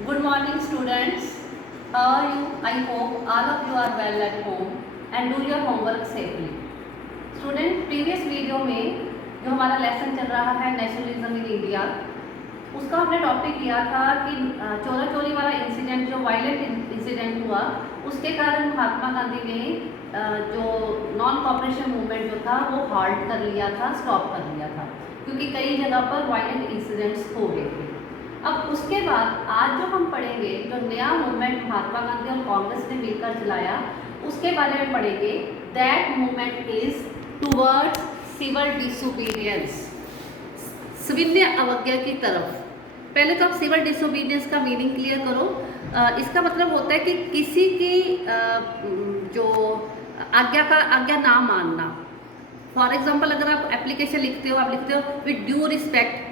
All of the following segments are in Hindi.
Good morning, students. How are you? I hope all of you are well at home and do your homework safely. Student, previous video में जो हमारा लेसन चल रहा है नेशनलिज्म इन इंडिया, उसका हमने टॉपिक लिया था कि चोरा चोरी वाला इंसिडेंट जो वायलेंट इंसिडेंट हुआ, उसके कारण महात्मा गांधी ने जो नॉन कॉपरेशन मूवमेंट जो था वो हाल्ट कर लिया था, स्टॉप कर लिया था, क्योंकि कई जगह पर वायलेंट इंसिडेंट्स हो गए थे। अब उसके बाद आज जो हम पढ़ेंगे, जो नया मूवमेंट महात्मा गांधी और कांग्रेस ने मिलकर चलाया, उसके बारे में पढ़ेंगे। That movement is towards civil disobedience, सविनय अवज्ञा की तरफ। पहले तो आप सिविल डिसोबीडियंस का मीनिंग क्लियर करो। इसका मतलब होता है कि किसी की जो आज्ञा ना मानना। फॉर एग्जाम्पल, अगर आप एप्लीकेशन लिखते हो, आप लिखते हो with due respect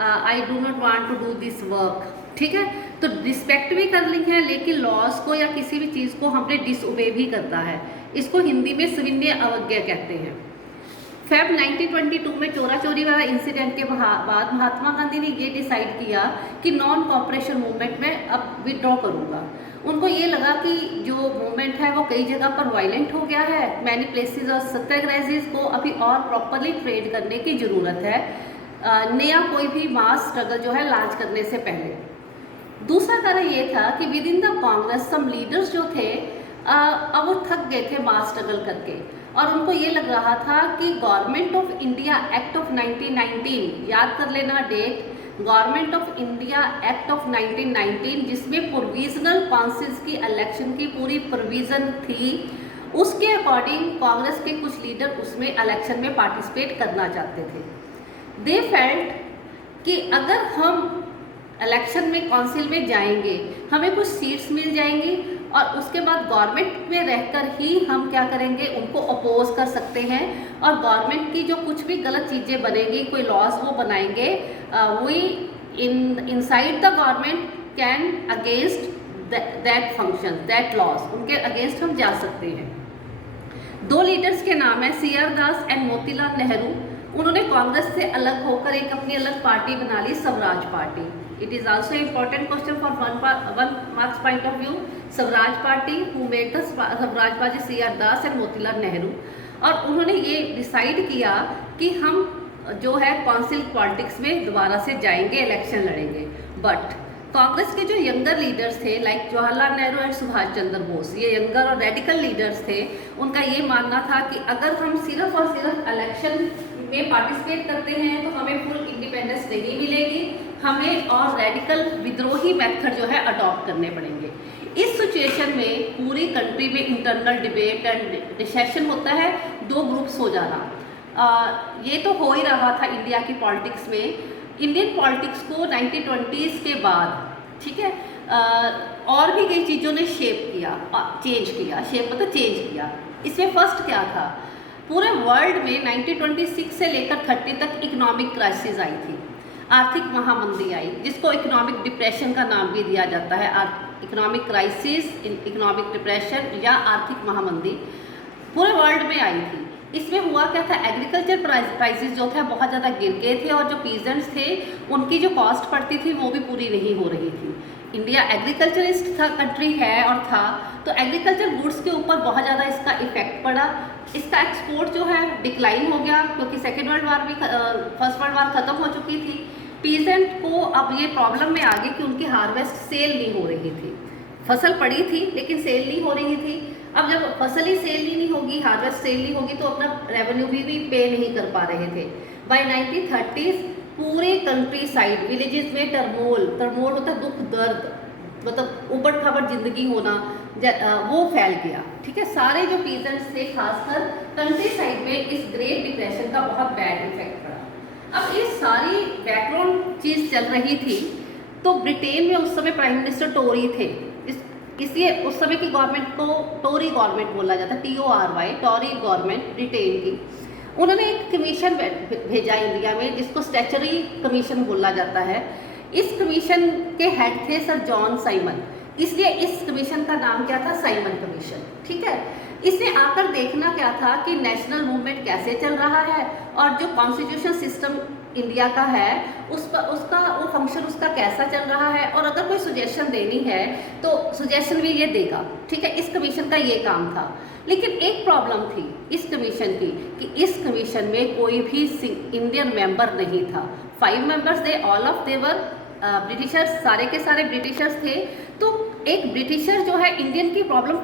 I do not want to do this work, ठीक है, तो रिस्पेक्ट भी कर ली है, लेकिन लॉज को या किसी भी चीज़ को हमने डिसओबे भी करता है। इसको हिंदी में सविनय अवज्ञा कहते हैं। फेब 1922 में चोरा चोरी वाला इंसिडेंट के बाद महात्मा गांधी ने ये डिसाइड किया कि नॉन कॉपरेशन मूवमेंट में अब विड्रॉ करूँगा। उनको ये लगा कि जो मूवमेंट है वो कई जगह पर वायलेंट हो गया है, मैनी प्लेसेस और सत्याग्रहीज को अभी और प्रॉपरली ट्रेड करने की ज़रूरत है, नया कोई भी मास स्ट्रगल जो है लॉन्च करने से पहले। दूसरा कारण ये था कि within the Congress some leaders जो थे अब वो थक गए थे मास स्ट्रगल करके, और उनको ये लग रहा था कि government of India act of 1919, याद कर लेना date, government of India act of 1919, जिसमें प्रोविजनल काउंसिल्स की इलेक्शन की पूरी प्रोविज़न थी, उसके अकॉर्डिंग कांग्रेस के कुछ लीडर उसमें इलेक्शन में पार्टिसिपेट करना चाहते थे। दे फेल्ट कि अगर हम इलेक्शन में काउंसिल में जाएंगे, हमें कुछ सीट्स मिल जाएंगी, और उसके बाद गवर्नमेंट में रहकर ही हम क्या करेंगे, उनको अपोज कर सकते हैं, और गवर्नमेंट की जो कुछ भी गलत चीज़ें बनेंगी, कोई लॉज वो बनाएंगे, we inside the government can against that function, that laws, उनके अगेंस्ट हम जा सकते हैं। दो लीडर्स के नाम है C R Das and Motilal Nehru. उन्होंने कांग्रेस से अलग होकर एक अपनी अलग पार्टी बना ली, Swaraj party. It is also important question for one marks point of view. Swaraj party, who made the Swaraj party, C R Das and Motilal Nehru. और उन्होंने ये डिसाइड किया कि हम जो है काउंसिल पॉलिटिक्स में दोबारा से जाएंगे, इलेक्शन लड़ेंगे। बट कांग्रेस के जो यंगर लीडर्स थे, लाइक जवाहरलाल नेहरू एंड सुभाष चंद्र बोस, ये यंगर और रेडिकल लीडर्स थे। उनका ये मानना था कि अगर हम सिर्फ और सिर्फ इलेक्शन में पार्टिसिपेट करते हैं तो हमें फुल इंडिपेंडेंस नहीं मिलेगी, हमें और रेडिकल विद्रोही मेथड जो है अडॉप्ट करने पड़ेंगे। इस सिचुएशन में पूरी कंट्री में इंटरनल डिबेट एंड डिसेशन होता है, दो ग्रुप्स हो जाना। ये तो हो ही रहा था इंडिया की पॉलिटिक्स में। इंडियन पॉलिटिक्स को 1920s के बाद, ठीक है, और भी कई चीज़ों ने शेप किया, चेंज किया। शेप मतलब चेंज किया। इसमें फर्स्ट क्या था, पूरे वर्ल्ड में 1926 से लेकर 30 तक इकोनॉमिक क्राइसिस आई थी, आर्थिक महामंदी आई, जिसको इकोनॉमिक डिप्रेशन का नाम भी दिया जाता है। इकोनॉमिक क्राइसिस, इकोनॉमिक डिप्रेशन या आर्थिक महामंदी पूरे वर्ल्ड में आई थी। इसमें हुआ क्या था, एग्रीकल्चर प्राइसेस जो थे बहुत ज़्यादा गिर गए थे, और जो पीजेंट्स थे उनकी जो कॉस्ट पड़ती थी वो भी पूरी नहीं हो रही थी। इंडिया एग्रीकल्चरिस्ट था, कंट्री है और था, तो एग्रीकल्चर गुड्स के ऊपर बहुत ज़्यादा इसका इफेक्ट पड़ा। इसका एक्सपोर्ट जो है डिक्लाइन हो गया, क्योंकि सेकेंड वर्ल्ड वार भी, फर्स्ट वर्ल्ड वार ख़त्म हो चुकी थी। पीजेंट को अब ये प्रॉब्लम में आ गई कि उनकी हार्वेस्ट सेल नहीं हो रही थी। फसल पड़ी थी लेकिन सेल नहीं हो रही थी। अब जब फसल ही सेल ही नहीं होगी, हार्वेस्ट सेल नहीं होगी, तो अपना रेवेन्यू भी पे नहीं कर पा रहे थे। बाय 1930s पूरे कंट्री साइड विलेजेस में टर्मोल होता है दुख दर्द, मतलब उबड़ खाबड़ जिंदगी होना, वो फैल गया। ठीक है, सारे जो पीजेंट्स थे खासकर कंट्री साइड में इस ग्रेट डिप्रेशन का बहुत बैड इफेक्ट पड़ा। अब ये सारी बैकग्राउंड चीज़ चल रही थी, तो ब्रिटेन में उस समय प्राइम मिनिस्टर टोरी थे, इसलिए उस समय की गवर्नमेंट को टोरी गवर्नमेंट बोला जाता है, TORY, टोरी गवर्नमेंट ब्रिटेन की। उन्होंने एक कमीशन भेजा इंडिया में, जिसको स्टैचुटरी कमीशन बोला जाता है। इस कमीशन के हेड थे सर जॉन साइमन, इसलिए इस कमीशन का नाम क्या था, साइमन कमीशन। ठीक है, इसने आकर देखना क्या था कि नेशनल मूवमेंट कैसे चल रहा है, और जो कॉन्स्टिट्यूशन सिस्टम इंडिया का है उसका वो फंक्शन उसका कैसा चल रहा है, और अगर कोई सुजेशन देनी है तो सुजेशन भी ये देगा, ठीक है। इस कमीशन का ये काम था। लेकिन एक प्रॉब्लम थी इस कमीशन की कि इस कमीशन में कोई भी इंडियन मेंबर नहीं था। 5 मेंबर्स थे, ऑल ऑफ देवर ब्रिटिशर्स, सारे के सारे ब्रिटिशर्स थे। तो एक ब्रिटिशर जो है इंडियन की प्रॉब्लम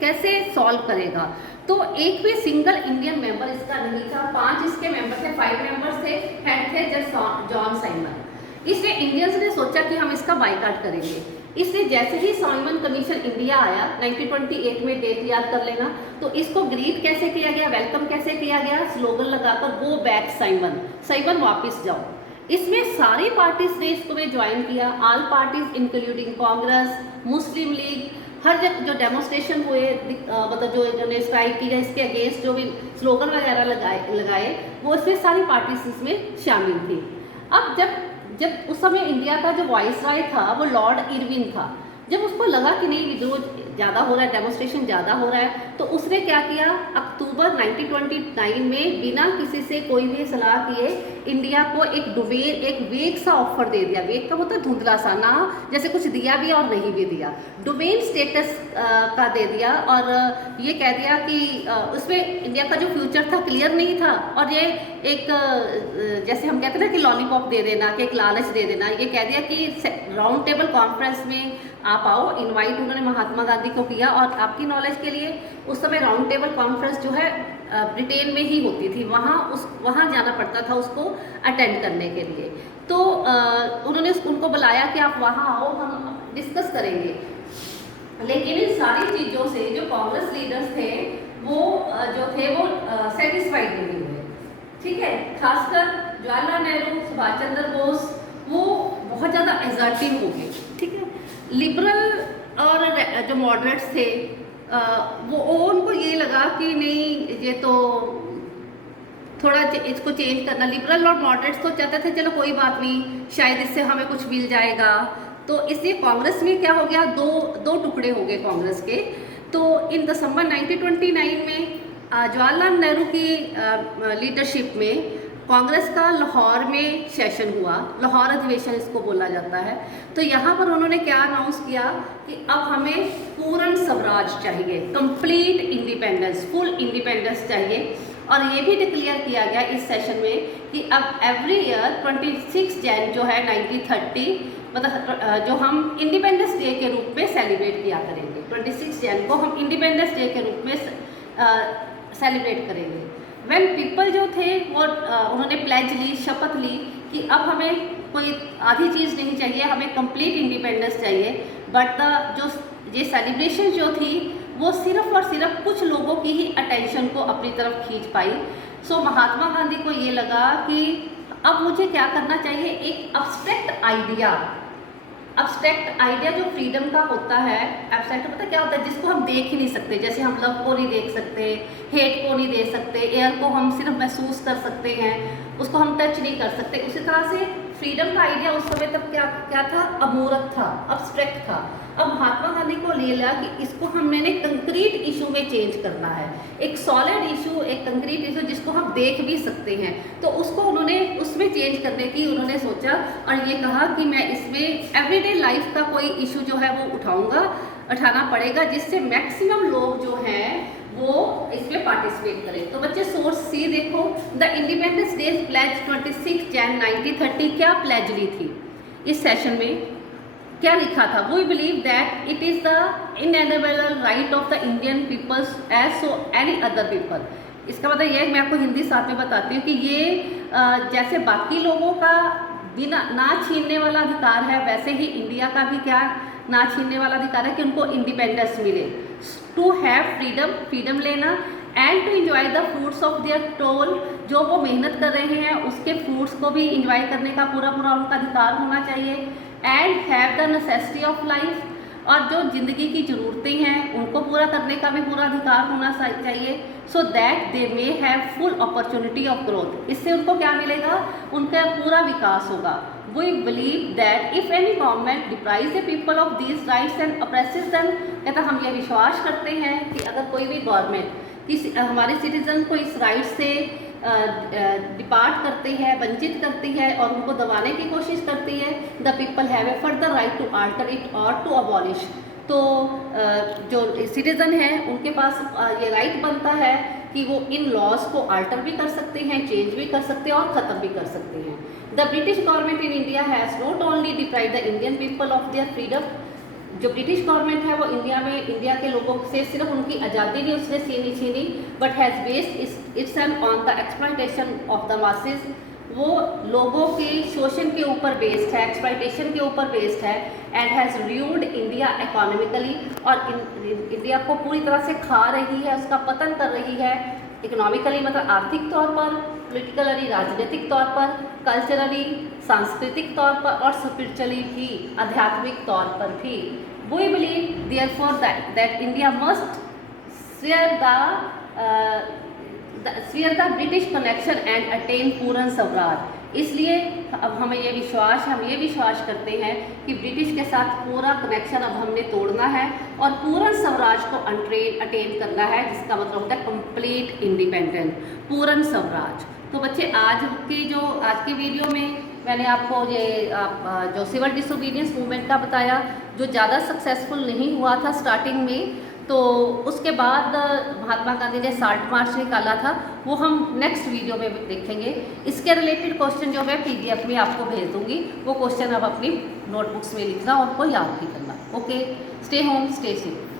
कैसे सॉल्व करेगा? तो एक भी सिंगल इंडियन मेंबर इसका नहीं था। 5 इसके मेंबर थे, 5 मेंबर्स थे, हेड थे जॉन साइमन। इसलिए इंडियंस ने सोचा कि हम इसका बाइकाट करेंगे। इसलिए जैसे ही साइमन कमीशन इंडिया आया 1928 में, डेट याद कर लेना, तो इसको ग्रीट कैसे किया गया, वेलकम कैसे किया गया, स्लोगन लगाकर गो बैक साइमन, साइमन वापस जाओ। इसमें सारी पार्टीज ने इसको में ज्वाइन किया, ऑल पार्टीज इंक्लूडिंग कांग्रेस, मुस्लिम लीग, हर जगह जो डेमोन्स्ट्रेशन हुए, मतलब जो इन्होंने स्ट्राइक किया इसके अगेंस्ट, जो भी स्लोगन वगैरह लगाए वो इसमें सारी पार्टीज इसमें शामिल थी। अब जब उस समय इंडिया का जो वाइसराय था वो लॉर्ड इरविन था। जब उसको लगा कि नहीं विद्रोह ज़्यादा हो रहा है, डेमोन्स्ट्रेशन ज़्यादा हो रहा है, तो उसने क्या किया, अक्टूबर 1929 में बिना किसी से कोई भी सलाह किए इंडिया को एक वेग सा ऑफर दे दिया। वेग का मतलब धुंधला सा, ना जैसे कुछ दिया भी और नहीं भी दिया, डोमेन स्टेटस का दे दिया। और ये कह दिया कि उसमें इंडिया का जो फ्यूचर था क्लियर नहीं था, और ये एक जैसे हम कहते हैं ना कि लॉलीपॉप दे देना, कि एक लालच दे देना। ये कह दिया कि राउंड टेबल कॉन्फ्रेंस में आप आओ, इनवाइट उन्होंने महात्मा गांधी को किया। और आपकी नॉलेज के लिए उस समय राउंड टेबल कॉन्फ्रेंस जो है ब्रिटेन में ही होती थी, वहाँ जाना पड़ता था उसको अटेंड करने के लिए। तो उन्होंने उनको बुलाया कि आप वहाँ आओ, हम डिस्कस करेंगे। लेकिन इन सारी चीज़ों से जो कांग्रेस लीडर्स थे वो सेटिस्फाइड नहीं हुए, ठीक है। खासकर जवाहरलाल नेहरू, सुभाष चंद्र बोस, वो बहुत ज़्यादा एग्जॉटिंग हो गए, ठीक है। लिबरल और जो मॉडरेट्स थे वो उनको ये लगा कि नहीं, ये तो थोड़ा इसको चेंज करना। लिबरल और मॉडरेट्स तो चाहते थे चलो कोई बात नहीं, शायद इससे हमें कुछ मिल जाएगा। तो इसलिए कांग्रेस में क्या हो गया, दो टुकड़े हो गए कांग्रेस के। तो इन दिसंबर 1929 में जवाहरलाल नेहरू की लीडरशिप में कांग्रेस का लाहौर में सेशन हुआ, लाहौर अधिवेशन इसको बोला जाता है। तो यहाँ पर उन्होंने क्या अनाउंस किया कि अब हमें पूर्ण स्वराज चाहिए, कंप्लीट इंडिपेंडेंस, फुल इंडिपेंडेंस चाहिए। और ये भी डिक्लेयर किया गया इस सेशन में कि अब एवरी ईयर 26 जैन जो है 1930, मतलब जो हम इंडिपेंडेंस डे के रूप में सेलिब्रेट किया करेंगे, 26 जैन को हम इंडिपेंडेंस डे के रूप में सेलिब्रेट करेंगे। वेन पीपल जो थे वो उन्होंने प्लेज ली, शपथ ली कि अब हमें कोई आधी चीज़ नहीं चाहिए, हमें कंप्लीट इंडिपेंडेंस चाहिए। बट जो ये सेलिब्रेशन जो थी वो सिर्फ और सिर्फ कुछ लोगों की ही अटेंशन को अपनी तरफ खींच पाई। सो महात्मा गांधी को ये लगा कि अब मुझे क्या करना चाहिए, एक अब्स्ट्रैक्ट आइडिया जो फ्रीडम का होता है। एब्स्ट्रैक्ट पता क्या होता है, जिसको हम देख ही नहीं सकते, जैसे हम लव को नहीं देख सकते, हेट को नहीं देख सकते, एयर को हम सिर्फ महसूस कर सकते हैं, उसको हम टच नहीं कर सकते। उसी तरह से फ्रीडम का आइडिया उस समय तक क्या था, अमूर्त था, अब्स्ट्रैक्ट था। अब महात्मा गांधी को ले लिया कि इसको हमने कंक्रीट इशू में चेंज करना है, एक सॉलिड इशू, एक कंक्रीट इशू जिसको हम देख भी सकते हैं। तो उसको उन्होंने उसमें चेंज करने की उन्होंने सोचा और ये कहा कि मैं इसमें एवरीडे लाइफ का कोई इशू जो है वो उठाना पड़ेगा, जिससे मैक्सिमम लोग जो हैं वो इसमें पार्टिसिपेट करें। तो बच्चे सोर्स सी देखो, the Independence Day pledge 26 Jan 1930 क्या प्लेज ली थी इस सेशन में, क्या लिखा था, we believe that it is the inalienable right of the Indian peoples as so any other people. इसका मतलब यह है, मैं आपको हिंदी साथ में बताती हूँ कि ये जैसे बाकी लोगों का बिना ना छीनने वाला अधिकार है, वैसे ही इंडिया का भी क्या ना छीनने वाला अधिकार है कि उनको इंडिपेंडेंस मिले, टू हैव फ्रीडम लेना, and to enjoy the fruits of their toil, जो वो मेहनत कर रहे हैं उसके फ्रूट्स को भी इंजॉय करने का पूरा उनका अधिकार होना चाहिए, and have the necessity of life, और जो ज़िंदगी की ज़रूरतें हैं उनको पूरा करने का भी पूरा अधिकार होना चाहिए, so that they may have full opportunity of growth. इससे उनको क्या मिलेगा, उनका पूरा विकास होगा। We believe that if any government deprives the people of these rights and oppresses them, कहता हम ये विश्वास करते हैं कि अगर कोई भी गवर्नमेंट हमारे सिटीजन को इस राइट से डिपार्ट करती है, वंचित करती है और उनको दबाने की कोशिश करती है, the people have a further right to alter it और टू अबॉलिश। तो जो सिटीज़न है उनके पास ये राइट बनता है कि वो इन लॉज को आल्टर भी कर सकते हैं, चेंज भी कर सकते हैं और ख़त्म भी कर सकते हैं। The British government in India has not only deprive the Indian people of their freedom. जो ब्रिटिश गवर्नमेंट है वो इंडिया के लोगों से सिर्फ उनकी आज़ादी नहीं उसने छीनी, but has based itself on the exploitation of the masses. वो लोगों के शोषण के ऊपर बेस्ड है, एक्सप्लॉयटेशन के ऊपर बेस्ड है, and has ruled India economically, और इंडिया को पूरी तरह से खा रही है, उसका पतन कर रही है इकोनॉमिकली, मतलब आर्थिक तौर पर, पॉलिटिकली राजनीतिक तौर पर, कल्चरली सांस्कृतिक तौर पर और स्पिरिचुअली भी, आध्यात्मिक तौर पर भी। We believe therefore that India must share the British connection and attain Purna Swaraj. इसलिए अब हम ये विश्वास करते हैं कि ब्रिटिश के साथ पूरा कनेक्शन अब हमने तोड़ना है और पूर्ण स्वराज को अटेन करना है, जिसका मतलब होता है कंप्लीट इंडिपेंडेंट, पूर्ण स्वराज। तो बच्चे आज की वीडियो में मैंने आपको जो सिविल डिसोबीडियंस मूवमेंट का बताया, जो ज़्यादा सक्सेसफुल नहीं हुआ था स्टार्टिंग में, तो उसके बाद महात्मा गांधी ने साल्ट मार्च निकाला था, वो हम नेक्स्ट वीडियो में देखेंगे। इसके रिलेटेड क्वेश्चन जो मैं PDF में आपको भेज दूंगी, वो क्वेश्चन आप अपनी नोटबुक्स में लिखना और उनको याद भी करना। Okay, stay home, stay safe.